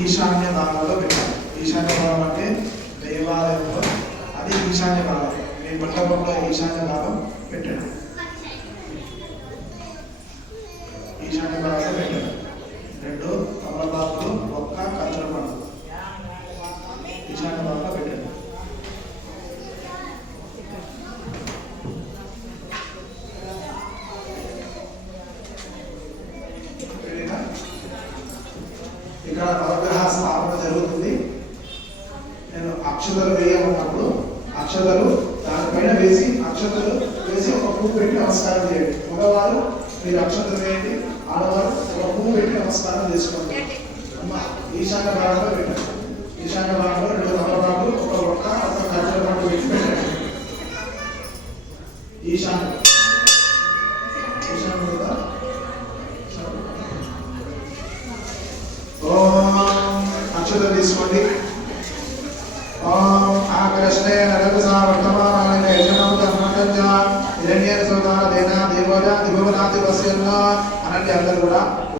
ఈశాన్య భాగంలో పెట్టాలి ఈశాన్య భాగం అంటే దేవాలయంలో. అది ఈశాన్య భాగం. మీ మండపంలో ఈశాన్య భాగం పెట్టండి ఈశాన్య భాగంలో పెట్టండి రెండు తమలపాకులు ఒక్క కచ్చర పండు ఈశాన్య భాగంలో పెట్టండి పెట్టినా? ఇక్కడ నవగ్రహ స్థాపన జరుగుతుంది. నేను అక్షతలు వేయాలన్నప్పుడు అక్షతలు దానిపైన వేసి అక్షతలు వేసి ఒక పువ్వు పెట్టి నమస్కారం చేయండి. మగవారు మీరు అక్షతలు వేయండి ఆడవారు ఒక పువ్వు పెట్టి నమస్కారం చేసుకోండి. అమ్మ ఈశాన్య భాగంలో పెట్టండి. ఈశాన్య భాగంలో రెండు తమలపాకులు ఒక ఒక్క ఒక కట్టెల పండు పెట్టి పెట్టండి. ఈశాన్య ఓం అక్షత తీసుకోండి ఓం ఆకర్షణే నరకసా వర్తమానాయ యజనం కర్మకంజ హిరణ్యేన సోదాన దేనా దేవోజా దిభవనాతి అనండి అందరూ కూడా.